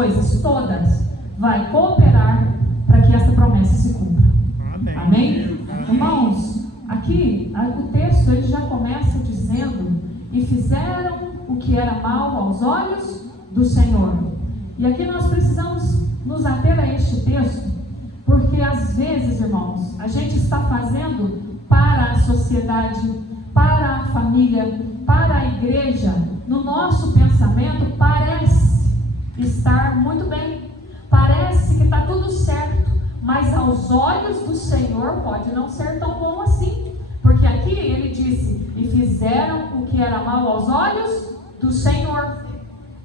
coisas todas vai cooperar para que essa promessa se cumpra. Amém? Irmãos, aqui o texto ele já começa dizendo: e fizeram o que era mal aos olhos do Senhor. E aqui nós precisamos nos ater a este texto, porque às vezes, irmãos, a gente está fazendo para a sociedade, para a família, para a igreja. No nosso pensamento parece estar muito bem, parece que está tudo certo, mas aos olhos do Senhor pode não ser tão bom assim, porque aqui ele disse: e fizeram o que era mal aos olhos do Senhor.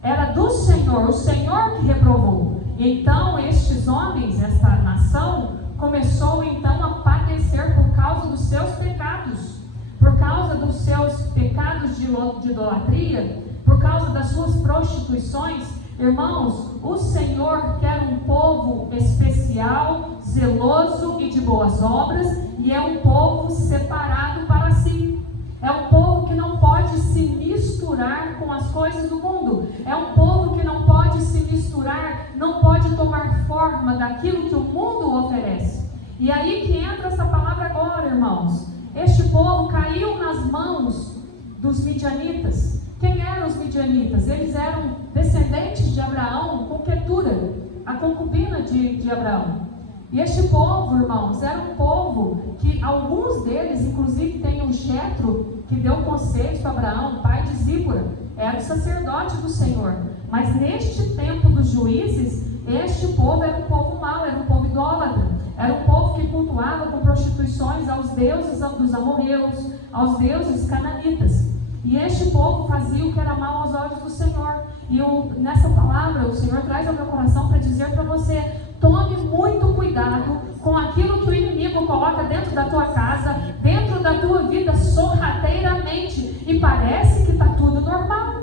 Era do Senhor, o Senhor que reprovou. E então estes homens, esta nação, começou então a padecer por causa dos seus pecados, por causa dos seus pecados de idolatria, por causa das suas prostituições. Irmãos, o Senhor quer um povo especial, zeloso e de boas obras, e é um povo separado para si. É um povo que não pode se misturar com as coisas do mundo. É um povo que não pode se misturar, não pode tomar forma daquilo que o mundo oferece. E aí que entra essa palavra agora, irmãos. Este povo caiu nas mãos dos midianitas. Quem eram os midianitas? Eles eram descendentes de Abraão com Quetura, a concubina de Abraão. E este povo, irmãos, era um povo que alguns deles, inclusive tem o Jetro, que deu conselho a Abraão, pai de Zípora, era o sacerdote do Senhor. Mas neste tempo dos juízes, este povo era um povo mau, era um povo idólatra, era um povo que cultuava com prostituições aos deuses dos amorreus, aos deuses cananitas. E este povo fazia o que era mal aos olhos do Senhor. E nessa palavra, o Senhor traz ao meu coração para dizer para você: tome muito cuidado com aquilo que o inimigo coloca dentro da tua casa, dentro da tua vida, sorrateiramente. E parece que está tudo normal.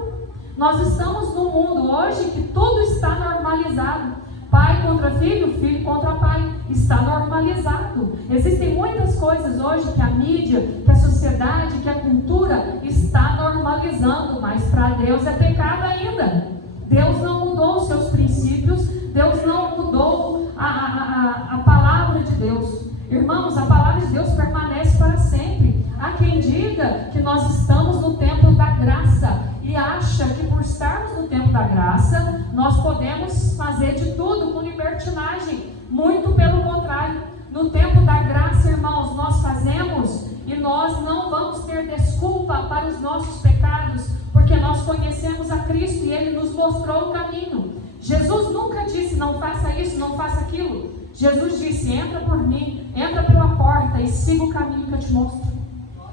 Nós estamos num mundo hoje que tudo está normalizado. Pai contra filho, filho contra pai, está normalizado. Existem muitas coisas hoje que a mídia, que a sociedade, que a cultura está normalizando, mas para Deus é pecado ainda. Deus não mudou os seus princípios, Deus não mudou a palavra de Deus. Irmãos, a palavra de Deus permanece para sempre. Há quem diga que nós estamos no tempo da graça e acha que por estarmos no tempo da graça, nós podemos fazer de tudo com libertinagem. Muito pelo contrário. No tempo da graça, irmãos, nós fazemos e nós não vamos ter desculpa para os nossos pecados, porque nós conhecemos a Cristo e Ele nos mostrou o caminho. Jesus nunca disse: não faça isso, não faça aquilo. Jesus disse: entra por mim, entra pela porta e siga o caminho que eu te mostro.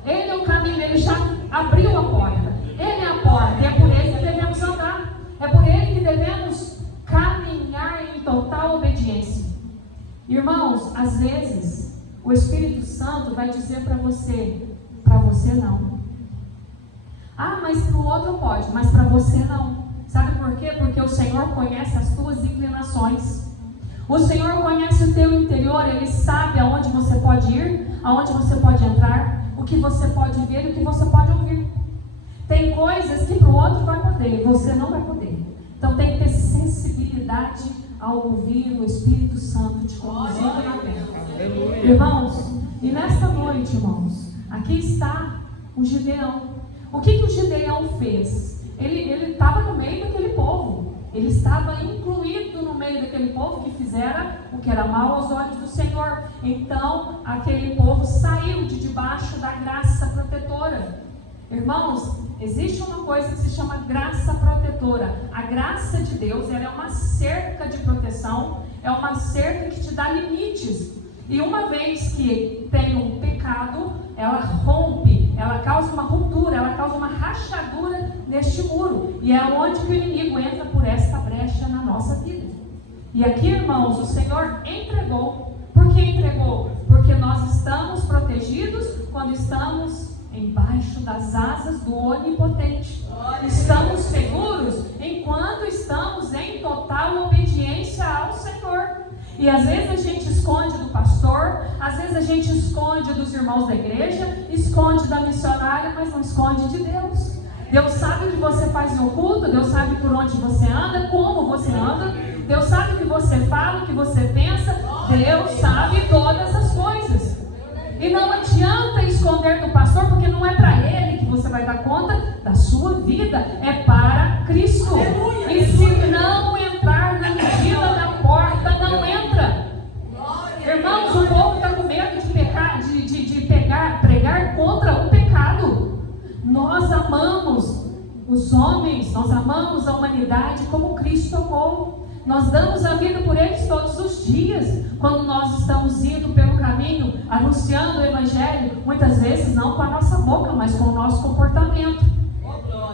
Ele é o caminho, Ele já abriu a porta. Ele é a porta e é por Ele que devemos andar. É por Ele que devemos caminhar em total obediência. Irmãos, às vezes o Espírito Santo vai dizer para você não. Ah, mas para o outro pode, mas para você não. Sabe por quê? Porque o Senhor conhece as tuas inclinações. O Senhor conhece o teu interior. Ele sabe aonde você pode ir, aonde você pode entrar, o que você pode ver e o que você pode ouvir. Tem coisas que para o outro vai poder e você não vai poder. Então tem que ter sensibilidade ao ouvir o Espírito Santo te conduzindo na terra. Irmãos, e nesta noite, irmãos, aqui está o Gideão. O que o Gideão fez? Ele estava no meio daquele povo. Ele estava incluído no meio daquele povo que fizera o que era mal aos olhos do Senhor. Então, aquele povo saiu de debaixo da graça protetora. Irmãos, existe uma coisa que se chama graça protetora. A graça de Deus, ela é uma cerca de proteção, é uma cerca que te dá limites. E uma vez que tem um pecado, ela rompe, ela causa uma ruptura, ela causa uma rachadura neste muro. E é onde que o inimigo entra por esta brecha na nossa vida. E aqui, irmãos, o Senhor entregou. Por que entregou? Porque nós estamos protegidos quando estamos embaixo das asas do Onipotente. Estamos seguros enquanto estamos em total obediência ao Senhor. E às vezes a gente esconde do pastor, às vezes a gente esconde dos irmãos da igreja, esconde da missionária, mas não esconde de Deus. Deus sabe o que você faz no culto, Deus sabe por onde você anda, como você anda. Deus sabe o que você fala, o que você pensa. Deus sabe todas as coisas. E não adianta esconder do pastor, porque não é para ele que você vai dar conta da sua vida, é para Cristo. E se não entrar na medida da porta, não entra. Irmãos, o povo está com medo de pecar, pregar contra o pecado. Nós amamos os homens, nós amamos a humanidade como Cristo amou. Nós damos a vida por eles todos os dias, quando nós estamos indo pelo caminho, anunciando o Evangelho, muitas vezes não com a nossa boca, mas com o nosso comportamento.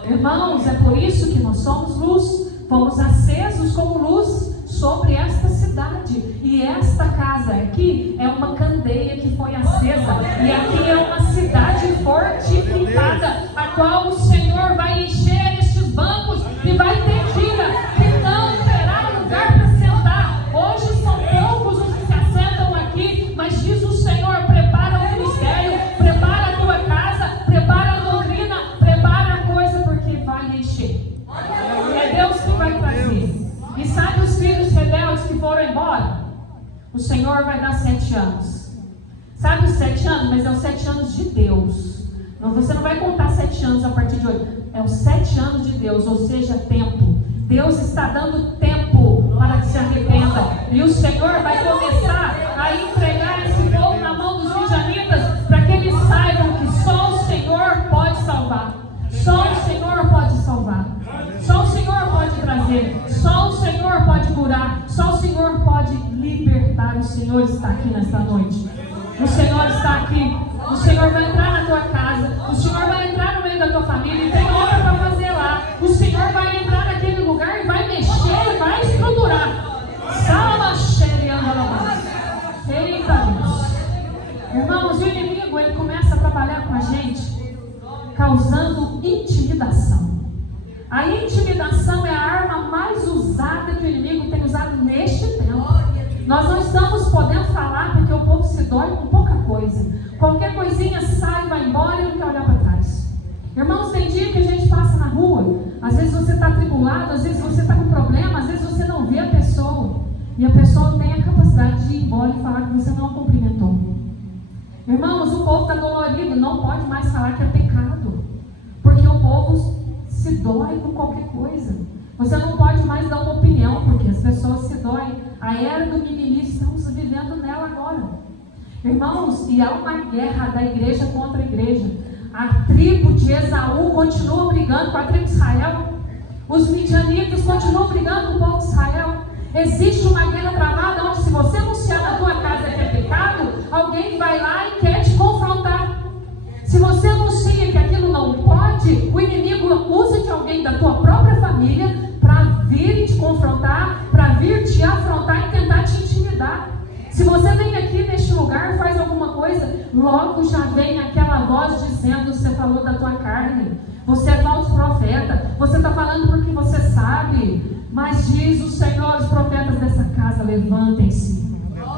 Irmãos, é por isso que nós somos luz, fomos acesos como luz sobre esta cidade, e esta casa aqui é uma candeia que foi acesa, e aqui é uma cidade fortificada, a qual o Senhor vai encher estes bancos, e vai ter dia que não terá lugar para sentar. Hoje são poucos os que se assentam aqui, mas diz o Senhor: prepara o ministério, prepara a tua casa, prepara a doutrina, prepara a coisa, porque vai encher. É Deus que vai trazer. E sabe os filhos rebeldes que foram embora? O Senhor vai dar 7 anos. Sabe os 7 anos? Mas é os 7 anos de Deus. Não, você não vai contar 7 anos a partir de hoje. É os 7 anos de Deus, ou seja, tempo. Deus está dando tempo para que se arrependa. E o Senhor vai começar a entregar esse povo na mão dos midianitas, para que eles saibam que só o Senhor pode salvar. Só o Senhor pode salvar. Só o Senhor pode trazer. Só o Senhor pode curar. Só o Senhor pode libertar. O Senhor está aqui nesta noite. O Senhor está aqui. O Senhor vai entrar na tua casa. O Senhor vai entrar no meio da tua família. E tem obra para fazer lá. O Senhor vai entrar naquele lugar e vai mexer, vai estruturar. Eita Deus. Irmãos, o inimigo, ele começa a trabalhar com a gente, causando intimidação. A intimidação é a arma mais usada que o inimigo tem usado neste tempo. Nós não estamos podendo falar porque o povo se dói com pouca coisa. Qualquer coisinha sai, vai embora e não quer olhar para trás. Irmãos, tem dia que a gente passa na rua, às vezes você está atribulado, às vezes você está com problema, às vezes você não vê a pessoa, e a pessoa não tem a capacidade de ir embora e falar que você não a cumprimentou. Irmãos, o povo está dolorido, não pode mais falar que é pecado, porque o povo se dói com qualquer coisa. Você não pode mais dar uma opinião, porque as pessoas se doem. A era do mimimi, estamos vivendo nela agora. Irmãos, e há uma guerra da igreja contra a igreja. A tribo de Esaú continua brigando com a tribo de Israel. Os midianitas continuam brigando com o povo de Israel. Existe uma guerra travada onde, se você anunciar na tua casa que é pecado, alguém vai lá e quer te confrontar. Se você anuncia que aquilo não pode, o inimigo usa de alguém da tua própria família para vir te confrontar, para vir te afrontar e tentar te intimidar. Se você vem aqui neste lugar, faz alguma coisa, logo já vem aquela voz dizendo: você falou da tua carne, você é falso profeta, você está falando porque você sabe. Mas diz o Senhor, os profetas dessa casa, levantem-se.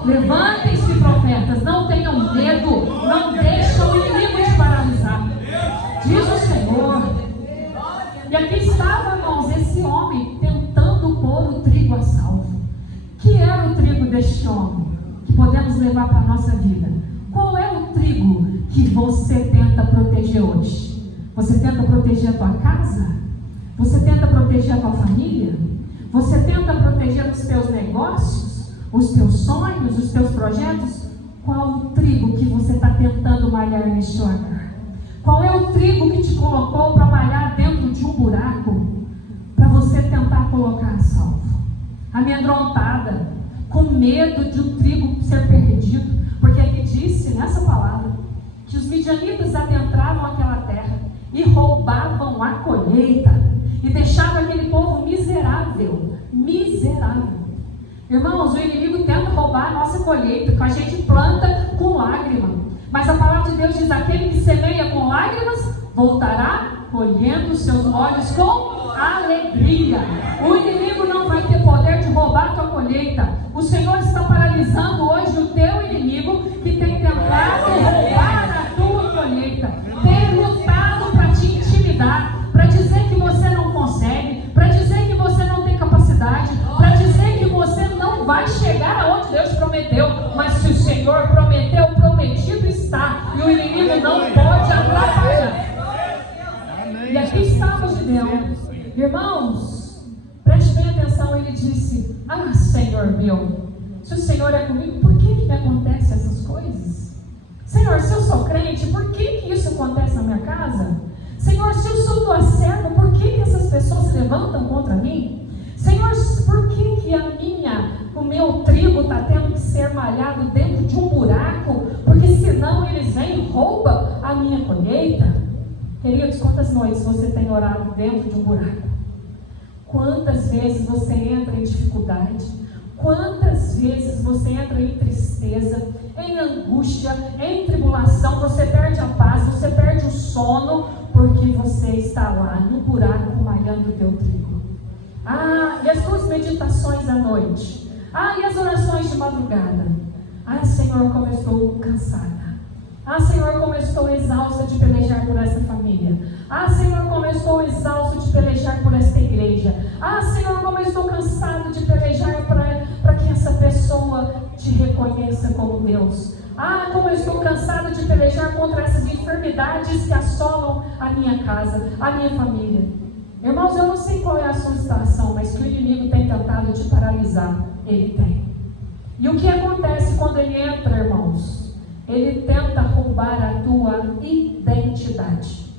Levantem-se, profetas, não tenham medo, não deixem o inimigo te paralisar. Diz o Senhor. E aqui estava, irmãos, esse homem tentando pôr o trigo a salvo. Que era o trigo deste homem que podemos levar para a nossa vida? Qual é o trigo que você tenta proteger hoje? Você tenta proteger a tua casa? Você tenta proteger a tua família? Você tenta proteger os teus negócios, os teus sonhos, os teus projetos? Qual o trigo que você está tentando malhar neste lugar? Qual é o trigo que te colocou para malhar dentro de um buraco, para você tentar colocar a salvo? Amedrontada, com medo de um trigo ser perdido, porque ele disse nessa palavra que os midianitas adentravam aquela terra e roubavam a colheita e deixavam aquele povo miserável. Irmãos, o inimigo tenta roubar a nossa colheita, que a gente planta com lágrima, mas a palavra de Deus diz: aquele que semeia com lágrimas voltará colhendo seus olhos com alegria. O inimigo não vai ter poder de roubar a tua colheita. O Senhor está paralisando hoje o teu inimigo, que tem tentado roubar a tua colheita, tem lutado para te intimidar, para dizer que você não consegue, para dizer que você não tem capacidade, para dizer que Irmãos, preste bem atenção, ele disse: ah, Senhor meu, se o Senhor é comigo, por que me acontecem essas coisas? Senhor, se eu sou crente, por que isso acontece na minha casa? Senhor, se eu sou tua serva, por que essas pessoas se levantam contra mim? Senhor, por que o meu trigo está tendo que ser malhado dentro de um buraco? Porque senão eles vêm e roubam a minha colheita. Queridos, quantas noites você tem orado dentro de um buraco? Quantas vezes você entra em dificuldade? Quantas vezes você entra em tristeza, em angústia, em tribulação, você perde a paz, você perde o sono, porque você está lá no buraco malhando o teu trigo. Ah, e as tuas meditações à noite? Ah, e as orações de madrugada? Ah, Senhor, como eu estou cansada. Ah, Senhor, como eu estou exausta de pelejar por essa família. Ah, Senhor, como eu estou exausto de pelejar por esta igreja. Ah, Senhor, como eu estou cansado de pelejar para que essa pessoa te reconheça como Deus. Ah, como eu estou cansado de pelejar contra essas enfermidades que assolam a minha casa, a minha família. Irmãos, eu não sei qual é a sua situação, mas que o inimigo tem tentado te paralisar. Ele tem. E o que acontece quando ele entra, irmãos? Ele tenta roubar a tua identidade.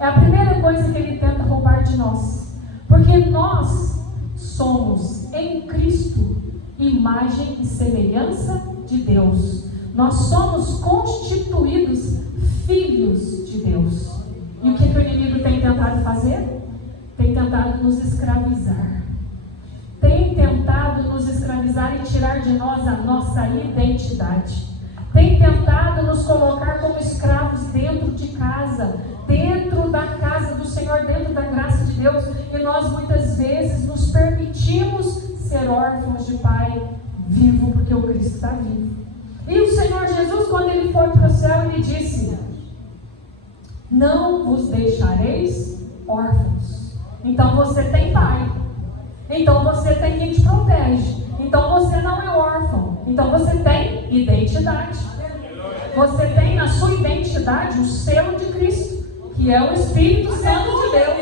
É a primeira coisa que ele tenta roubar de nós. Porque nós somos em Cristo imagem e semelhança de Deus. Nós somos constituídos filhos de Deus. E o que o inimigo tem tentado fazer? Tem tentado nos escravizar. Tem tentado nos escravizar e tirar de nós a nossa identidade. Tem tentado nos colocar como escravos dentro de casa, dentro da casa do Senhor, dentro da graça de Deus. E nós muitas vezes nos permitimos ser órfãos de Pai vivo, porque o Cristo está vivo. E o Senhor Jesus, quando ele foi para o céu, ele disse: não vos deixareis órfãos. Então você tem pai. Então você tem quem te protege. Então você não é órfão. Então você tem identidade. Você tem na sua identidade o selo de Cristo, que é o Espírito Santo de Deus.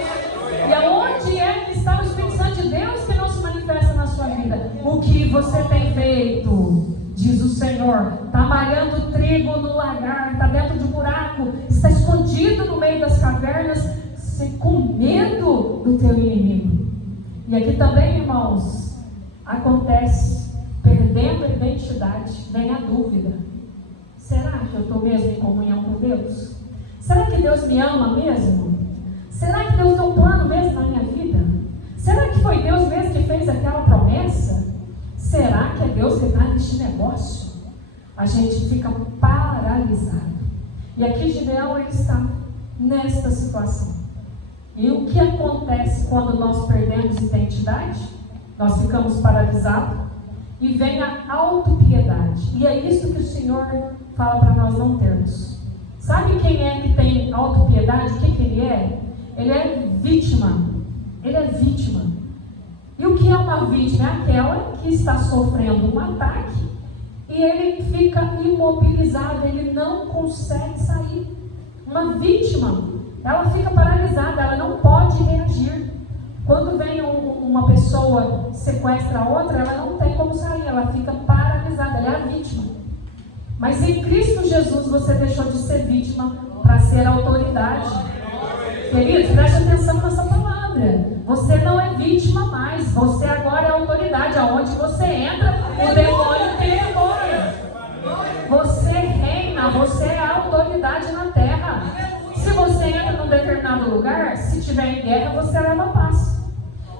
E aonde é que está o Espírito Santo de Deus que não se manifesta na sua vida? O que você tem feito? Diz o Senhor. Está malhando trigo no lagar, está dentro de um buraco, está escondido no meio das cavernas, com medo do teu inimigo. E aqui também, irmãos, acontece, perdendo a identidade, vem a dúvida: será que eu estou mesmo em comunhão com Deus? Será que Deus me ama mesmo? Será que Deus tem um plano mesmo na minha vida? Será que foi Deus mesmo que fez aquela promessa? Será que é Deus que está neste negócio? A gente fica paralisado. E aqui Gideão, ele está nesta situação. E o que acontece quando nós perdemos identidade? Nós ficamos paralisados e vem a autopiedade. E é isso que o Senhor fala para nós não termos. Sabe quem é que tem autopiedade? O que ele é? Ele é vítima. Ele é vítima. E o que é uma vítima? É aquela que está sofrendo um ataque e ele fica imobilizado, ele não consegue sair. Uma vítima, ela fica paralisada, ela não pode reagir. Quando vem uma pessoa sequestra a outra, ela não tem como sair, ela fica paralisada, ela é a vítima. Mas em Cristo Jesus você deixou de ser vítima para ser autoridade. Queridos, preste atenção nessa palavra. Você não é vítima mais, você agora é autoridade. Aonde você entra, o demônio tem agora. Você reina, você é autoridade na terra. Se você entra num determinado lugar, se tiver em guerra, você leva a paz.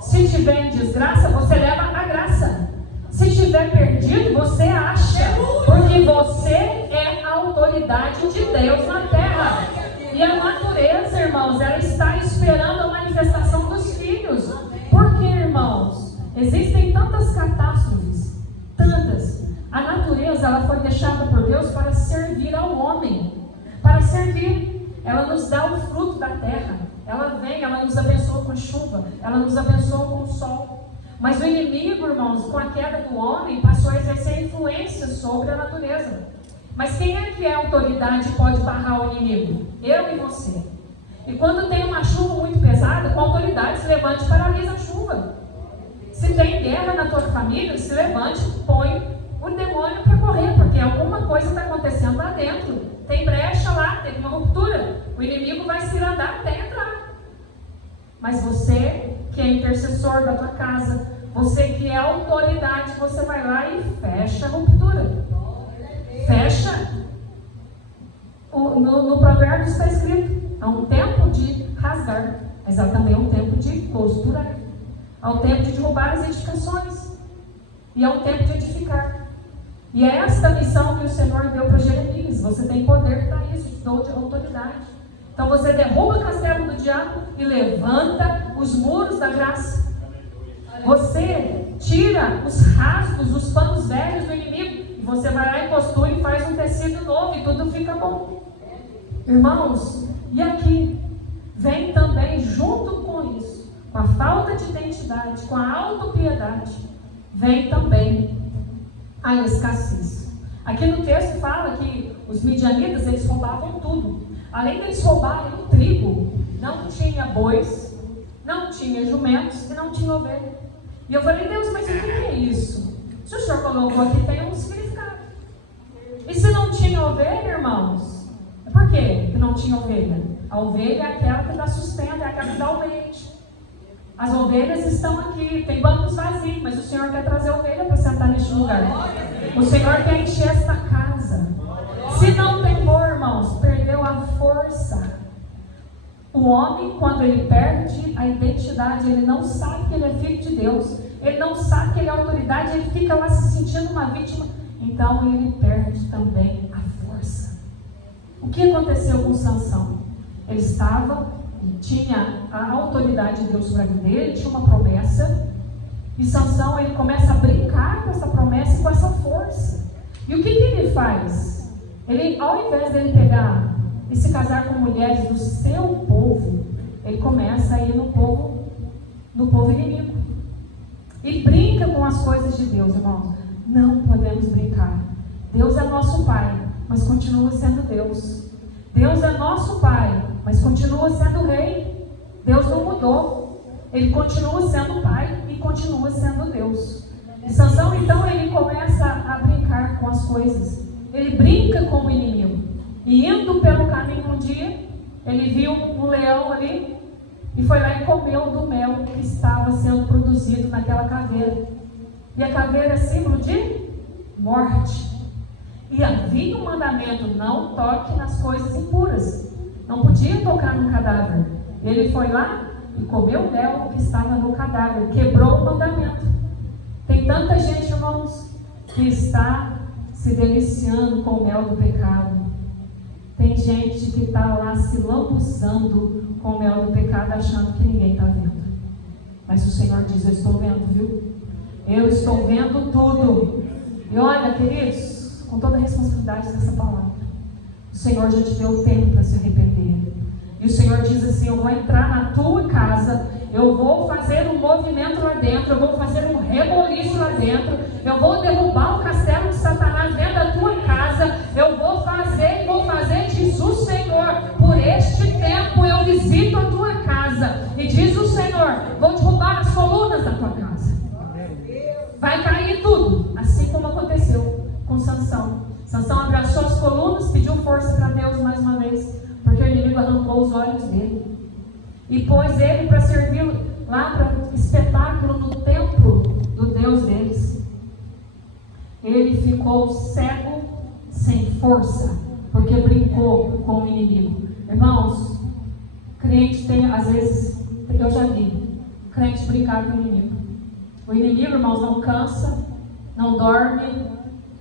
Se tiver em desgraça, você leva a graça. Se tiver perdido, você acha. Porque você é a autoridade de Deus na terra. E a natureza, irmãos, ela está esperando a manifestação dos filhos. Por que, irmãos? Existem tantas catástrofes, tantas. A natureza, ela foi deixada por Deus para servir ao homem. Para servir. Ela nos dá o fruto da terra. Ela vem, ela nos abençoa com chuva. Ela nos abençoa com o sol. Mas o inimigo, irmãos, com a queda do homem, passou a exercer influência sobre a natureza. Mas quem é que é a autoridade e pode barrar o inimigo? Eu e você. E quando tem uma chuva muito pesada, com autoridade, se levante e paralisa a chuva. Se tem guerra na tua família, se levante, põe o demônio para correr, porque alguma coisa está acontecendo lá dentro. Tem brecha lá, tem uma ruptura. O inimigo vai se andar até entrar. Mas você, que é intercessor da tua casa, você que é autoridade, você vai lá e fecha a ruptura. Fecha. No provérbio está escrito: há um tempo de rasgar, mas há também um tempo de costurar. Há um tempo de derrubar as edificações. E há um tempo de edificar. E é esta missão que o Senhor deu para Jeremias. Você tem poder para isso, te dou de autoridade. Então você derruba o castelo do diabo e levanta os muros da graça. Você tira os rasgos, os panos velhos do inimigo, e você vai lá e costura e faz um tecido novo e tudo fica bom. Irmãos, e aqui vem também junto com isso, com a falta de identidade, com a autopiedade, vem também a escassez. Aqui no texto fala que os midianitas, eles roubavam tudo. Além de eles roubarem o trigo, não tinha bois, não tinha jumentos e não tinha ovelha. E eu falei: Deus, mas o que é isso? Se o Senhor colocou aqui, tem um significado. E se não tinha ovelha, irmãos? Por quê que não tinha ovelha? A ovelha é aquela que dá sustento, é aquela que dá o leite. As ovelhas estão aqui, tem bancos vazios, mas o Senhor quer trazer ovelha para sentar neste lugar. O Senhor quer encher esta casa. Se não tem temor, irmãos, perdeu a força. O homem, quando ele perde a identidade, ele não sabe que ele é filho de Deus, ele não sabe que ele é autoridade, ele fica lá se sentindo uma vítima, então ele perde também a força. O que aconteceu com Sansão? Ele tinha a autoridade de Deus sobre a vida dele, tinha uma promessa, e Sansão, ele começa a brincar com essa promessa e com essa força. E o que ele faz? Ele, ao invés dele pegar e se casar com mulheres do seu povo, ele começa a ir no povo inimigo. E brinca com as coisas de Deus, irmãos. Não podemos brincar. Deus é nosso Pai, mas continua sendo Deus. Deus é nosso Pai, mas continua sendo Rei. Deus não mudou. Ele continua sendo Pai e continua sendo Deus. E Sansão, então, ele começa a brincar com as coisas. Ele brinca com o inimigo. E indo pelo caminho um dia, ele viu um leão ali e foi lá e comeu do mel que estava sendo produzido naquela caveira. E a caveira é símbolo de morte. E havia um mandamento: não toque nas coisas impuras. Não podia tocar no cadáver. Ele foi lá e comeu o mel que estava no cadáver. Quebrou o mandamento. Tem tanta gente, irmãos, que está se deliciando com o mel do pecado. Tem gente que está lá se lambuzando com o mel do pecado, achando que ninguém está vendo. Mas o Senhor diz: eu estou vendo, viu? Eu estou vendo tudo. E olha, queridos, com toda a responsabilidade dessa palavra, o Senhor já te deu tempo para se arrepender. E o Senhor diz assim: eu vou entrar na tua casa, eu vou fazer um movimento lá dentro, eu vou fazer um reboliço lá dentro, eu vou derrubar o castelo de Satanás dentro da tua casa, eu vou fazer, diz o Senhor, por este tempo eu visito a tua casa, e diz o Senhor, vou derrubar as colunas da tua casa, vai cair tudo, assim como aconteceu com Sansão. Sansão abraçou as colunas, pediu força para Deus mais uma vez, porque o inimigo arrancou os olhos dele e pôs ele para servir lá para espetáculo no templo do Deus deles. Ele ficou cego, sem força, porque brincou com o inimigo. Irmãos, crente tem, às vezes, eu já vi crente brincar com o inimigo. O inimigo, irmãos, não cansa, não dorme,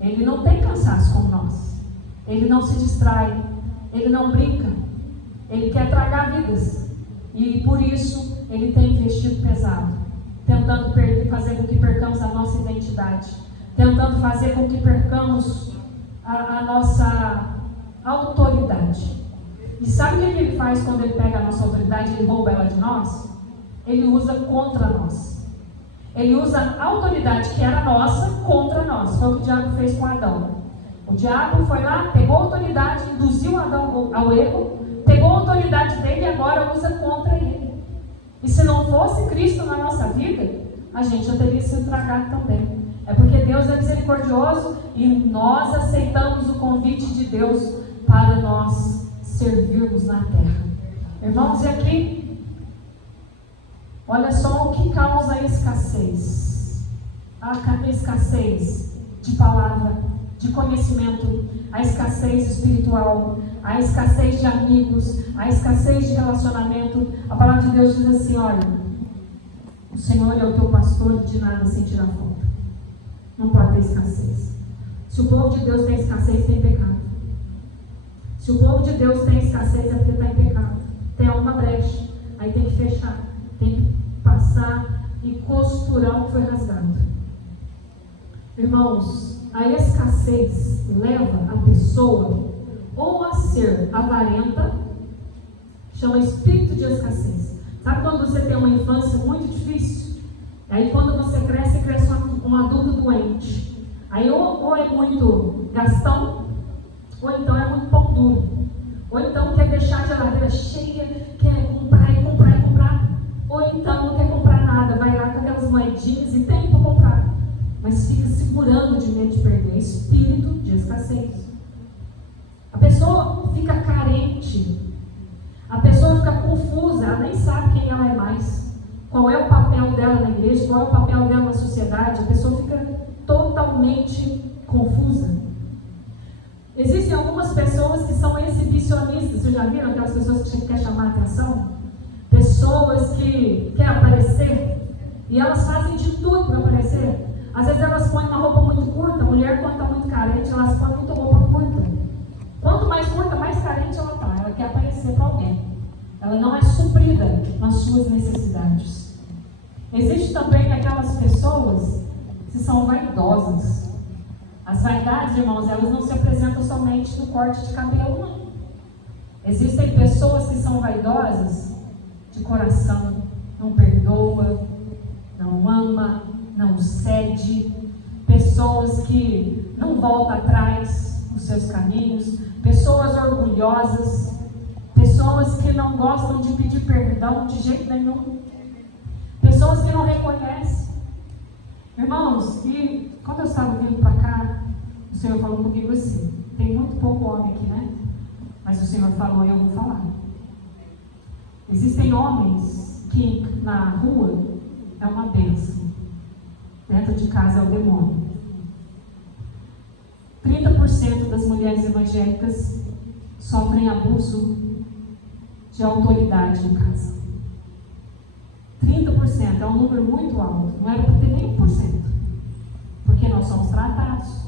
ele não tem cansaço como nós, ele não se distrai, ele não brinca, ele quer tragar vidas. E por isso ele tem investido pesado, tentando fazer com que percamos a nossa identidade, tentando fazer com que percamos a nossa autoridade. E sabe o que ele faz quando ele pega a nossa autoridade e ele rouba ela de nós? Ele usa contra nós. Ele usa a autoridade que era nossa contra nós. Foi o que o diabo fez com Adão. O diabo foi lá, pegou a autoridade, induziu Adão ao erro, pegou pegou a autoridade dele e agora usa contra ele. E se não fosse Cristo na nossa vida, a gente já teria sido tragado também. É porque Deus é misericordioso e nós aceitamos o convite de Deus para nós servirmos na terra. Irmãos, e aqui, olha só o que causa a escassez. A escassez de palavra, de conhecimento, a escassez espiritual, a escassez de amigos, a escassez de relacionamento. A palavra de Deus diz assim, olha, o Senhor é o teu pastor, de nada sentirá falta. Não pode ter escassez. Se o povo de Deus tem escassez, tem pecado. Se o povo de Deus tem escassez, é porque está em pecado. Tem alguma brecha, aí tem que fechar, tem que passar e costurar o que foi rasgado. Irmãos, a escassez leva a pessoa ou a ser avarenta, chama espírito de escassez. Sabe quando você tem uma infância muito difícil? Aí quando você cresce um adulto doente. Aí ou é muito gastão, ou então é muito pão duro. Ou então quer deixar a geladeira cheia, quer comprar e comprar e comprar. Ou então não quer comprar nada, vai lá com aquelas moedinhas e tem para comprar. Mas fica segurando de medo de perder. Espírito de escassez. A pessoa fica carente. A pessoa fica confusa, ela nem sabe quem ela é mais. Qual é o papel dela na igreja, qual é o papel dela na sociedade. A pessoa fica totalmente confusa. Existem algumas pessoas que são exibicionistas. Vocês já viram aquelas pessoas que querem chamar a atenção? Pessoas que querem aparecer e elas fazem de tudo para aparecer. Às vezes elas põem uma roupa muito curta. A mulher, quando está muito carente, elas põem muita roupa curta. Quanto mais curta, mais carente ela está. Ela quer aparecer para alguém. Ela não é suprida nas suas necessidades. Existem também aquelas pessoas que são vaidosas. As vaidades, irmãos, elas não se apresentam somente no corte de cabelo, não. Existem pessoas que são vaidosas de coração, não perdoa, não ama, não cede. Pessoas que não voltam atrás nos seus caminhos. Pessoas orgulhosas. Pessoas que não gostam de pedir perdão de jeito nenhum. Pessoas que não reconhecem. Irmãos, e quando eu estava vindo para cá, o Senhor falou comigo assim, tem muito pouco homem aqui, né? Mas o Senhor falou e eu vou falar. Existem homens que na rua é uma bênção, dentro de casa é o demônio. 30% das mulheres evangélicas sofrem abuso de autoridade em casa. 30% é um número muito alto, não era para ter nem 1%, porque nós somos tratados.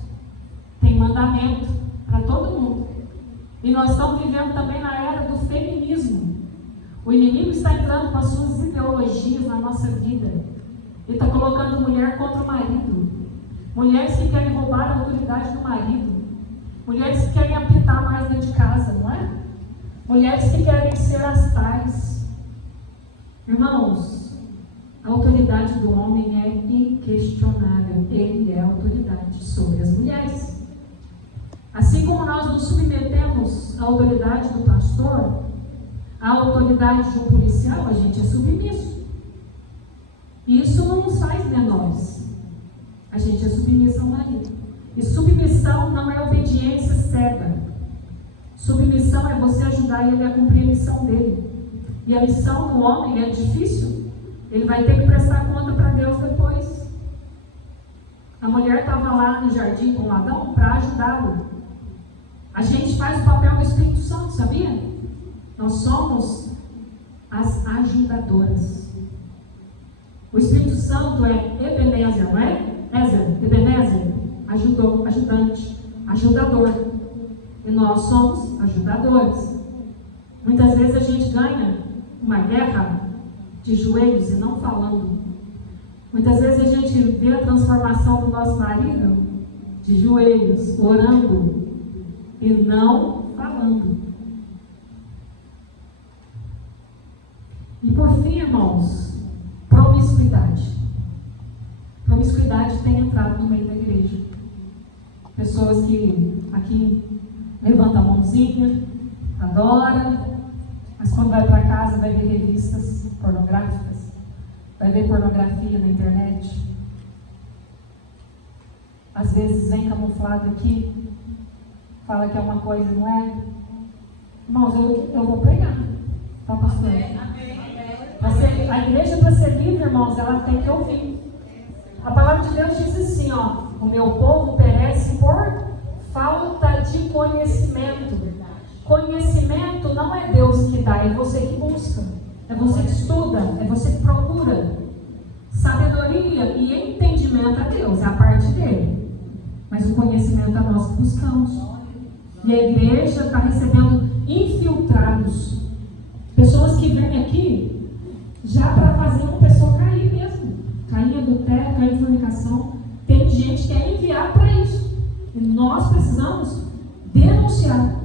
Tem mandamento para todo mundo. E nós estamos vivendo também na era do feminismo. O inimigo está entrando com as suas ideologias na nossa vida. Ele está colocando mulher contra o marido. Mulheres que querem roubar a autoridade do marido. Mulheres que querem apitar mais dentro de casa, não é? Mulheres que querem ser as tais. Irmãos, a autoridade do homem é inquestionável. Ele é a autoridade sobre as mulheres. Assim como nós nos submetemos à autoridade do pastor, à autoridade de um policial, a gente é submisso. Isso não nos faz menores. A gente é submisso ao marido. E submissão não é obediência cega. Submissão é você ajudar ele a cumprir a missão dele. E a missão do homem é difícil. Ele vai ter que prestar conta para Deus depois. A mulher estava lá no jardim com Adão para ajudá-lo. A gente faz o papel do Espírito Santo, sabia? Nós somos as ajudadoras. O Espírito Santo é Ebenezer, não é? Ebenezer, ajudante, ajudador. E nós somos ajudadores. Muitas vezes a gente ganha uma guerra de joelhos e não falando. Muitas vezes a gente vê a transformação do nosso marido de joelhos, orando e não falando. E por fim, irmãos, promiscuidade. Promiscuidade tem entrado no meio da igreja. Pessoas que aqui levantam a mãozinha, adora, Mas quando vai para casa, vai ver revistas pornográficas, vai ver pornografia na internet. Às vezes vem camuflado aqui, fala que é uma coisa, não é? Irmãos, eu vou pregar, tá, pastor? A igreja, para ser livre, irmãos, ela tem que ouvir. A palavra de Deus diz assim, ó: o meu povo perece por falta de conhecimento. Conhecimento não é Deus que dá, é você que busca, é você que estuda, é você que procura. Sabedoria e entendimento é Deus, é a parte dele, mas o conhecimento é nós que buscamos. E a igreja está recebendo infiltrados, pessoas que vêm aqui já para fazer uma pessoa cair mesmo, cair em adultério, cair em fornicação. Tem gente que é enviada para isso, e nós precisamos denunciar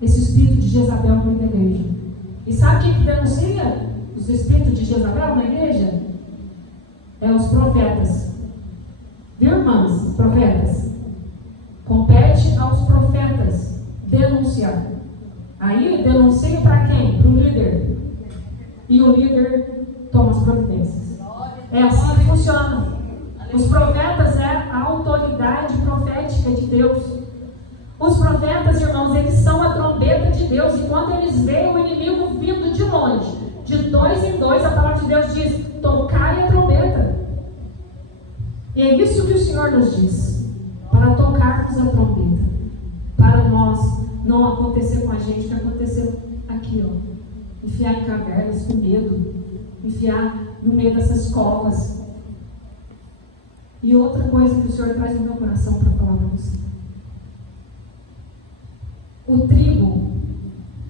esse espírito de Jezabel na igreja. E sabe quem que denuncia os espíritos de Jezabel na igreja? É os profetas. Viu, irmãs? Profetas. Compete aos profetas denunciar. Aí denuncia para quem? Para o líder. E o líder toma as providências. É assim que funciona. Os profetas é a autoridade profética de Deus. Os profetas, irmãos, eles são a trombeta de Deus. E quando eles veem o inimigo vindo de longe, de 2 em 2, a palavra de Deus diz: tocai a trombeta. E é isso que o Senhor nos diz, para tocarmos a trombeta, para nós não acontecer com a gente o que aconteceu aqui, ó. Enfiar em cavernas com medo, enfiar no meio dessas covas. E outra coisa que o Senhor traz no meu coração para falar para você: o trigo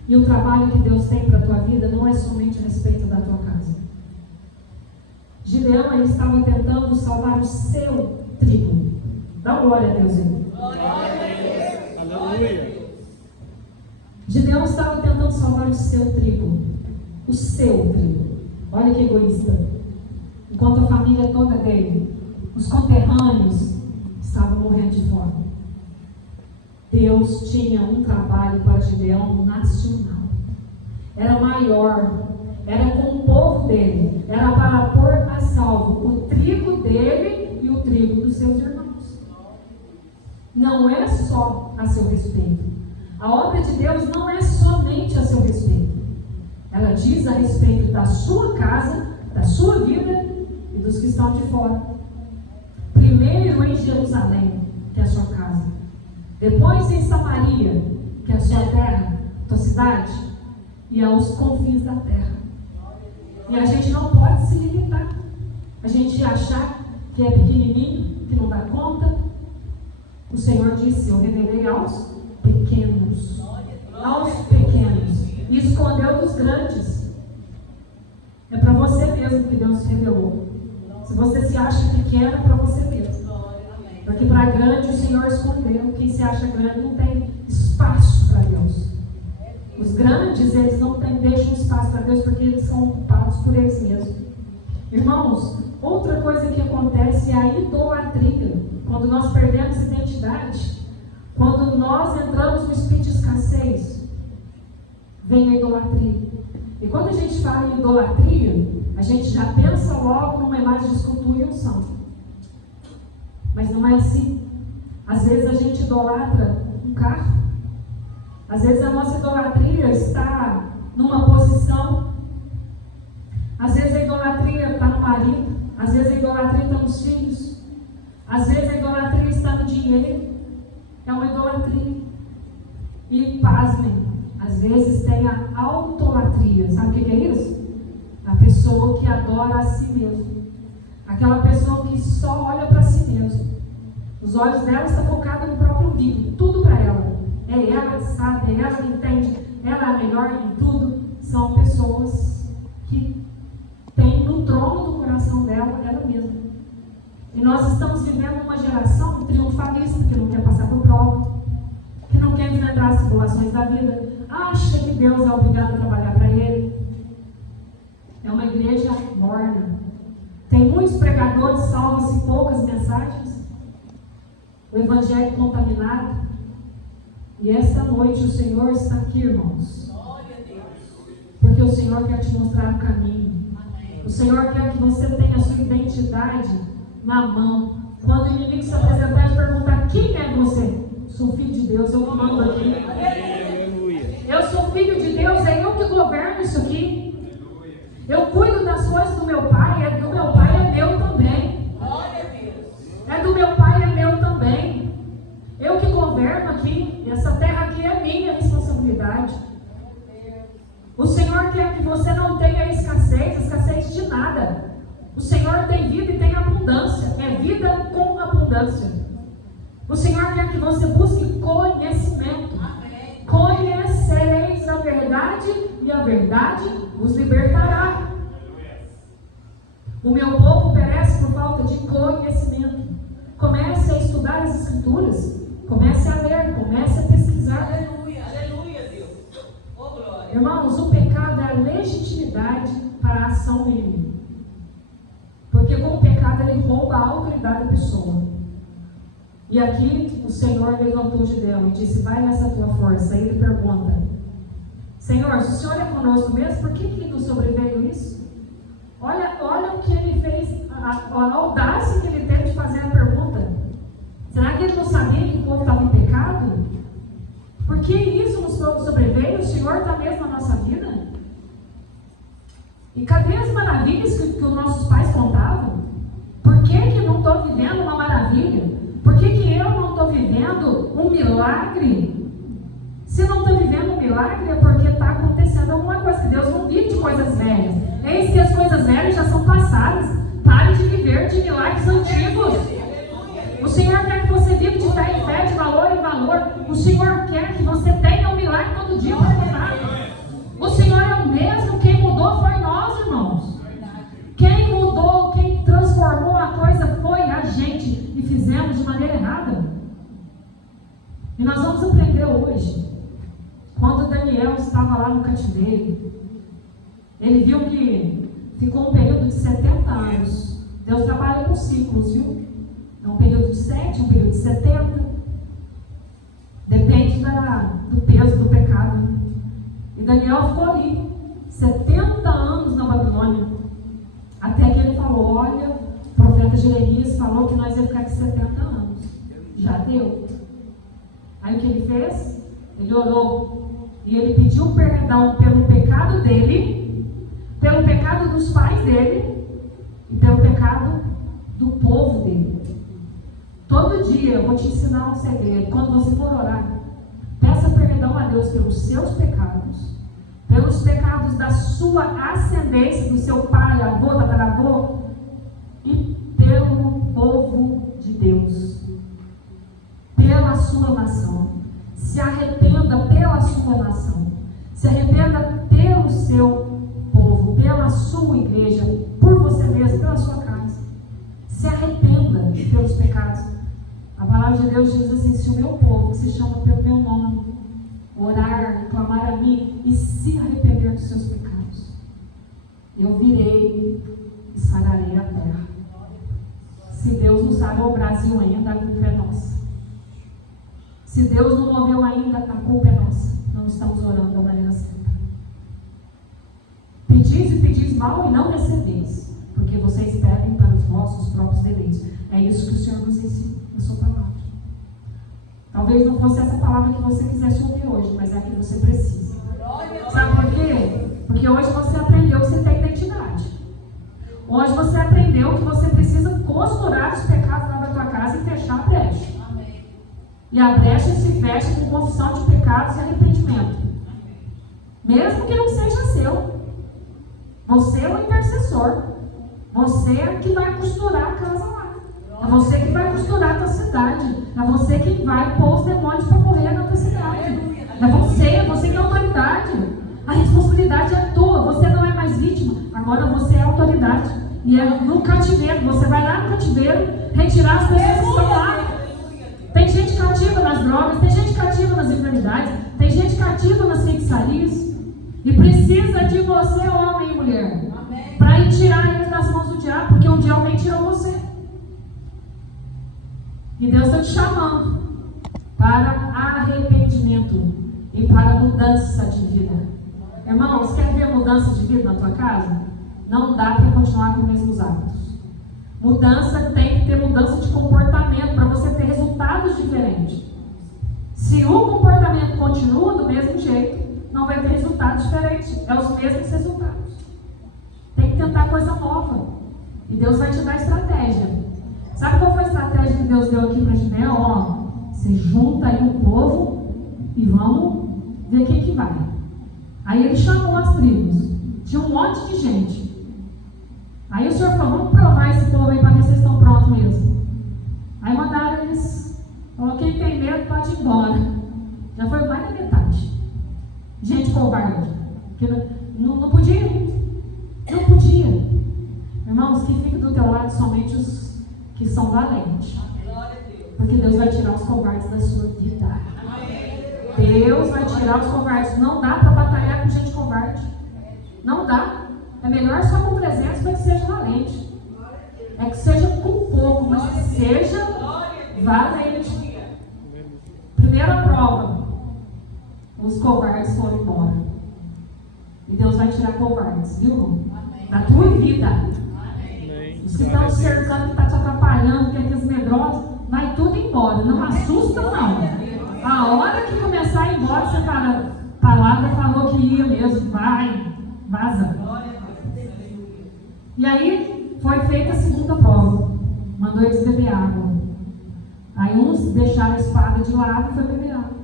e o trabalho que Deus tem para a tua vida não é somente a respeito da tua casa. Gideão, ele estava tentando salvar o seu trigo. Dá glória a Deus aí. Aleluia. Gideão estava tentando salvar o seu trigo. O seu trigo. Olha que egoísta. Enquanto a família toda dele, os conterrâneos, estavam morrendo de fome. Deus tinha um trabalho para Gideão nacional. Era maior. Era com o povo dele. Era para pôr a salvo o trigo dele e o trigo dos seus irmãos. Não é só a seu respeito. A obra de Deus não é somente a seu respeito. Ela diz a respeito da sua casa, da sua vida e dos que estão de fora. Primeiro em Jerusalém, que é a sua casa. Depois em Samaria, que é a sua terra, tua cidade, e aos confins da terra. E a gente não pode se limitar. A gente achar que é pequenininho, que não dá conta. O Senhor disse: eu revelei aos pequenos. Aos pequenos. E escondeu dos grandes. É para você mesmo que Deus revelou. Se você se acha pequeno, é para você mesmo. Porque para grande o Senhor escondeu. Quem se acha grande não tem espaço para Deus. Os grandes, eles não deixam espaço para Deus porque eles são ocupados por eles mesmos. Irmãos, outra coisa que acontece é a idolatria. Quando nós perdemos identidade, quando nós entramos no espírito de escassez, vem a idolatria. E quando a gente fala em idolatria, a gente já pensa logo numa imagem de escultura e unção. Mas não é assim. Às vezes a gente idolatra um carro. Às vezes a nossa idolatria está numa posição. Às vezes a idolatria está no marido. Às vezes a idolatria está nos filhos. Às vezes a idolatria está no dinheiro. É uma idolatria. E pasmem, às vezes tem a autolatria. Sabe o que é isso? A pessoa que adora a si mesmo. Aquela pessoa que só olha para si mesmo. Os olhos dela estão focados no próprio umbigo. Tudo para ela. É ela que sabe, é ela que entende, ela é a melhor em tudo. São pessoas que têm no trono do coração dela ela mesma. E nós estamos vivendo uma geração triunfalista, que não quer passar por prova, que não quer enfrentar as tribulações da vida, acha que Deus é obrigado a trabalhar para ele. É uma igreja morna. Tem muitos pregadores, salvos e poucas mensagens. O evangelho contaminado. E esta noite o Senhor está aqui, irmãos. Porque o Senhor quer te mostrar o caminho. O Senhor quer que você tenha a sua identidade na mão. Quando o inimigo se apresentar e perguntar: quem é você? Sou filho de Deus, eu comando aqui. Eu sou filho de Deus, é eu que governo isso aqui. Eu cuido das coisas do meu pai, é do meu pai, é meu também. É do meu pai, é meu também. Eu que governo aqui, essa terra aqui é minha responsabilidade. O Senhor quer que você não tenha escassez de nada. O Senhor tem vida e tem abundância, é vida com abundância. O Senhor quer que você busque conhecimento. Conhecereis a verdade e a verdade os libertará. O meu povo perece por falta de conhecimento. Comece a estudar as Escrituras. Comece a ler, comece a pesquisar. Aleluia, aleluia, Deus. Oh, glória. Irmãos, o pecado é a legitimidade para a ação do inimigo. Porque com o pecado ele rouba a autoridade da pessoa. E aqui o Senhor levantou Gideão e disse: vai nessa tua força. Aí ele pergunta: Senhor, se o Senhor é conosco mesmo, por que nos sobreveio isso? Olha o que ele fez, a audácia que ele teve de fazer a pergunta. Será que ele não sabia que o povo estava em pecado? Por que isso nos sobreveio? O Senhor está mesmo na nossa vida? E cadê as maravilhas que os nossos pais contavam? Por que não estou vivendo uma maravilha? Por que eu não estou vivendo um milagre? Se não estou vivendo um milagre é porque está acontecendo alguma coisa, que Deus não vive de coisas velhas. Eis que as coisas velhas já são passadas. Pare de viver de milagres antigos. O Senhor quer que você viva de fé em fé, de valor em valor. O Senhor quer que você tenha um milagre todo dia para contar. O Senhor é o mesmo, quem mudou foi nós, irmãos. Quem mudou, quem transformou a coisa foi a gente, e fizemos de maneira errada. E nós vamos aprender hoje. Quando Daniel estava lá no cativeiro, ele viu que ficou um período de 70 anos. Deus trabalha com ciclos, viu? É um período de 7, um período de 70. Depende do peso do pecado. E Daniel ficou ali 70 anos na Babilônia. Até que ele falou: olha, o profeta Jeremias falou que nós íamos ficar aqui 70 anos. Já deu. Aí o que ele fez? Ele orou. E ele pediu perdão pelo pecado dele, pelo pecado dos pais dele e pelo pecado do povo dele. Todo dia eu vou te ensinar um segredo. Quando você for orar, peça perdão a Deus pelos seus pecados, pelos pecados da sua ascendência, do seu pai, avô, tataravô, e pelo povo de Deus, pela sua nação. Se arrependa pela sua nação, se arrependa pelo seu povo, pela sua igreja, por você mesmo, pela sua casa. Se arrependa pelos pecados. A palavra de Deus diz assim: se o meu povo, que se chama pelo meu nome, orar, clamar a mim e se arrepender dos seus pecados, eu virei e sararei a terra. Se Deus não sarou o Brasil ainda, a culpa é nossa. Se Deus não moveu ainda, a culpa é nossa. Não estamos orando da maneira certa. Pedis e pedis mal e não recebeis, porque vocês pedem para os vossos próprios deleites. É isso que o Senhor nos ensina na sua palavra. Talvez não fosse essa palavra que você quisesse ouvir hoje, mas é a que você precisa. Sabe por quê? Porque hoje você aprendeu que você tem identidade. Hoje você aprendeu que você precisa costurar os pecados lá da tua casa e fechar a brecha. E a brecha se fecha com confissão de pecados e arrependimento. Mesmo que não seja seu. Você é o intercessor. Você é que vai costurar a casa lá. É você que vai costurar a tua cidade. É você que vai pôr os demônios para correr na tua cidade. É você que é autoridade. A responsabilidade é tua. Você não é mais vítima. Agora você é autoridade. E é no cativeiro. Você vai lá no cativeiro retirar as pessoas que estão lá. Tem gente cativa nas drogas, tem gente cativa nas enfermidades, tem gente cativa nas feitiçarias. E precisa de você, homem e mulher, para ir tirar eles das mãos do diabo, porque um dia alguém tirou você. E Deus está te chamando para arrependimento e para mudança de vida. Irmãos, quer ver mudança de vida na tua casa? Não dá para continuar com os mesmos hábitos. Mudança tem que ter mudança de comportamento para você ter resultados diferentes. Se o comportamento continua do mesmo jeito, não vai ter resultados diferentes. É os mesmos resultados. Tem que tentar coisa nova. E Deus vai te dar estratégia. Sabe qual foi a estratégia que Deus deu aqui para Gideão? Ó, você junta aí o povo e vamos ver quem que vai. Aí ele chamou as tribos. Tinha um monte de gente. Aí o Senhor falou, vamos provar esse povo aí para ver se eles estão prontos mesmo. Aí mandaram eles, falou, quem tem medo pode ir embora. Já foi mais da metade. Gente covarde. Que não podia ir. Não podia. Irmãos, que fica do teu lado somente os que são valentes. Porque Deus vai tirar os covardes da sua vida. Deus vai tirar os covardes. Não dá para batalhar com gente covarde. Não dá. É melhor só com 300 para que seja valente. É que seja com pouco, mas que seja valente. Primeira prova. Os covardes foram embora. E Deus vai tirar covardes, viu? Da tua vida. Os que estão te cercando, que estão te atrapalhando, que é aqueles medrosos, vai tudo embora. Não assusta, não. A hora que começar a ir embora, você fala, a palavra falou que ia mesmo. Vai, vaza. E aí foi feita a segunda prova. Mandou eles beber água. Aí uns deixaram a espada de lado e foi beber água.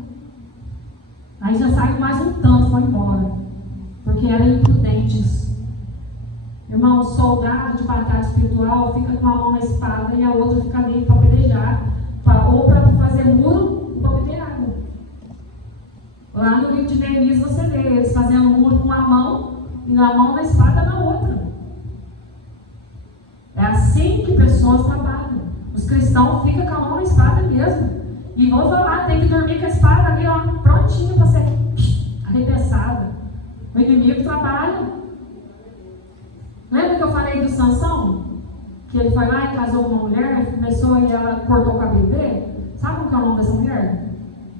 Aí já saiu mais um tanto, foi embora. Porque eram imprudentes. Irmão, soldado de batalha espiritual fica com a mão na espada e a outra fica ali para pelejar. Ou para fazer muro ou para beber água. Lá no livro de Neemias você vê eles fazendo muro com uma mão e na mão da espada na outra. É assim que pessoas trabalham. Os cristãos ficam com a mão na espada mesmo. E vou falar, tem que dormir com a espada ali, ó, prontinha para ser arremessada. O inimigo trabalha. Lembra que eu falei do Sansão? Que ele foi lá e casou com uma mulher, começou e ela cortou o cabelo dele? Sabe qual que é o nome dessa mulher?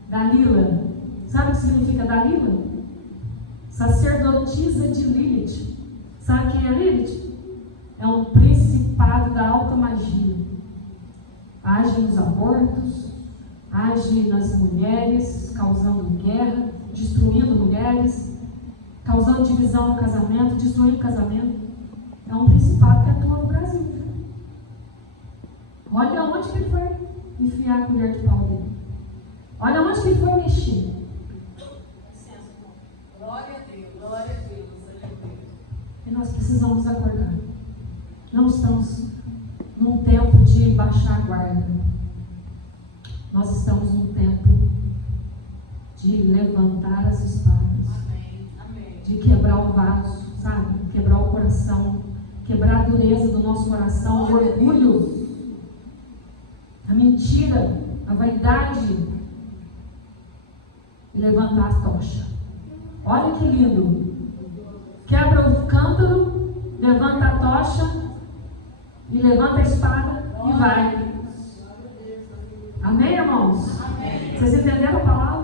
Dalila. Sabe o que significa Dalila? Sacerdotisa de Lilith. Sabe quem é Lilith? É um principado da alta magia. Age nos abortos, age nas mulheres, causando guerra, destruindo mulheres, causando divisão no casamento, destruindo o casamento. É um principado que atua no Brasil. Olha onde que ele foi enfiar a colher de pau dele. Olha onde que ele foi mexer. Glória a Deus, glória a Deus. E nós precisamos acordar. Não estamos num tempo de baixar a guarda. Nós estamos num tempo de levantar as espadas. Amém. Amém. De quebrar o vaso, sabe? Quebrar o coração. Quebrar a dureza do nosso coração, o orgulho, a mentira, a vaidade. E levantar a tocha. Olha que lindo. Quebra o cântaro, levanta a tocha e levanta a espada e vai. Amém, irmãos? Amém. Vocês entenderam a palavra?